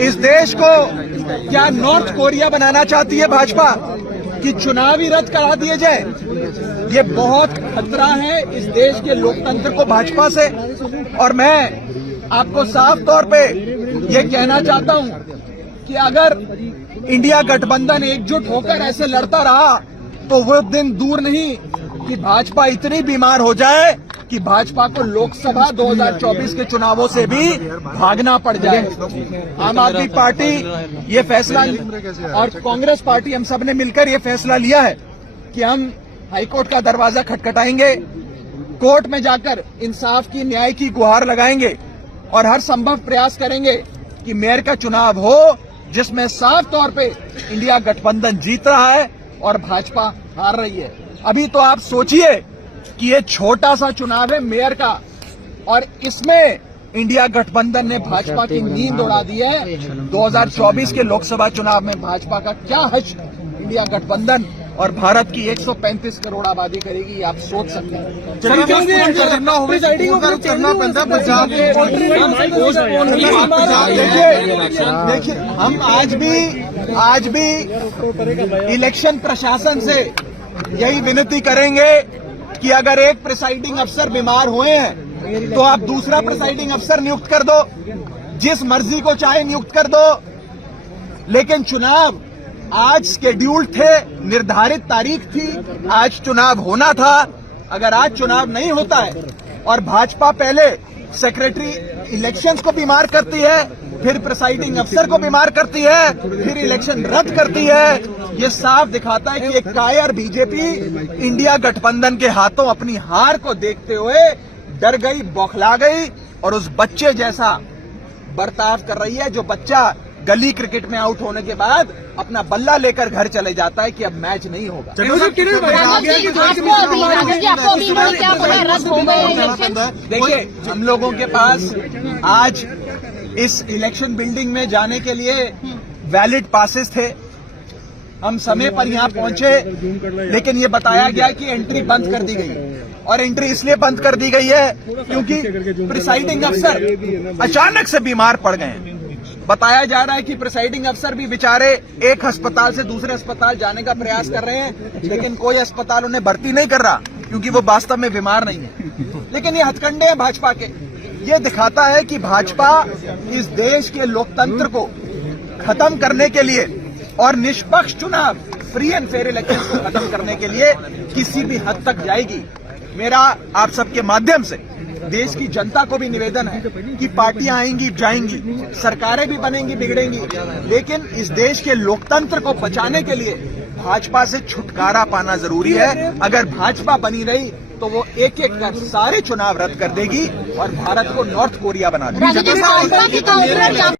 इस देश को क्या नॉर्थ कोरिया बनाना चाहती है भाजपा कि चुनाव ही रद्द करा दिए जाए? ये बहुत खतरा है इस देश के लोकतंत्र को भाजपा से। और मैं आपको साफ तौर पे ये कहना चाहता हूं कि अगर इंडिया गठबंधन एकजुट होकर ऐसे लड़ता रहा तो वो दिन दूर नहीं कि भाजपा इतनी बीमार हो जाए कि भाजपा को लोकसभा 2024 के चुनावों से भी भागना पड़ जाए। आम आदमी पार्टी ये फैसला और कांग्रेस पार्टी हम सब ने मिलकर ये फैसला लिया है कि हम हाईकोर्ट का दरवाजा खटखटाएंगे, कोर्ट में जाकर इंसाफ की, न्याय की गुहार लगाएंगे और हर संभव प्रयास करेंगे कि मेयर का चुनाव हो जिसमें साफ तौर पे इंडिया गठबंधन जीत रहा है और भाजपा हार रही है। अभी तो आप सोचिए कि ये छोटा सा चुनाव है मेयर का और इसमें इंडिया गठबंधन ने भाजपा की नींद उड़ा दी है। 2024 के लोकसभा चुनाव में भाजपा का क्या हश्र इंडिया गठबंधन और भारत की 135 करोड़ आबादी करेगी, आप सोच सकते हैं। देखिए, हम आज भी इलेक्शन प्रशासन से यही विनती करेंगे कि अगर एक प्रिसाइडिंग अफसर बीमार हुए हैं तो आप दूसरा प्रिसाइडिंग अफसर नियुक्त कर दो, जिस मर्जी को चाहे नियुक्त कर दो। लेकिन चुनाव आज शेड्यूल्ड थे, निर्धारित तारीख थी, आज चुनाव होना था। अगर आज चुनाव नहीं होता है और भाजपा पहले सेक्रेटरी इलेक्शंस को बीमार करती है, फिर प्रिसाइडिंग अफसर को बीमार करती है, फिर इलेक्शन रद्द करती है, ये साफ दिखाता है कि एक कायर बीजेपी इंडिया गठबंधन के हाथों अपनी हार को देखते हुए डर गई, बौखला गई और उस बच्चे जैसा बर्ताव कर रही है जो बच्चा गली क्रिकेट में आउट होने के बाद अपना बल्ला लेकर घर चले जाता है कि अब मैच नहीं होगा। देखिए, हम लोगों के पास आज इस इलेक्शन बिल्डिंग में जाने के लिए वैलिड पासेस थे। हम समय पर यहां पहुंचे, लेकिन ये बताया गया कि एंट्री बंद कर दी गई और एंट्री इसलिए बंद कर दी गई है क्योंकि प्रिसाइडिंग अफसर अचानक से बीमार पड़ गए। बताया जा रहा है कि प्रिसाइडिंग अफसर भी बेचारे एक अस्पताल से दूसरे अस्पताल जाने का प्रयास कर रहे हैं, लेकिन कोई अस्पताल उन्हें भर्ती नहीं कर रहा क्योंकि वो वास्तव में बीमार नहीं है। लेकिन ये हथकंडे हैं भाजपा के। ये दिखाता है कि भाजपा इस देश के लोकतंत्र को खत्म करने के लिए और निष्पक्ष चुनाव, फ्री एंड फेयर इलेक्शन को खत्म करने के लिए किसी भी हद तक जाएगी। मेरा आप सबके माध्यम से देश की जनता को भी निवेदन है कि पार्टियां आएंगी, जाएंगी, सरकारें भी बनेंगी, बिगड़ेंगी, लेकिन इस देश के लोकतंत्र को बचाने के लिए भाजपा से छुटकारा पाना जरूरी है। अगर भाजपा बनी रही तो वो एक एक कर सारे चुनाव रद्द कर देगी और भारत को नॉर्थ कोरिया बना देगी।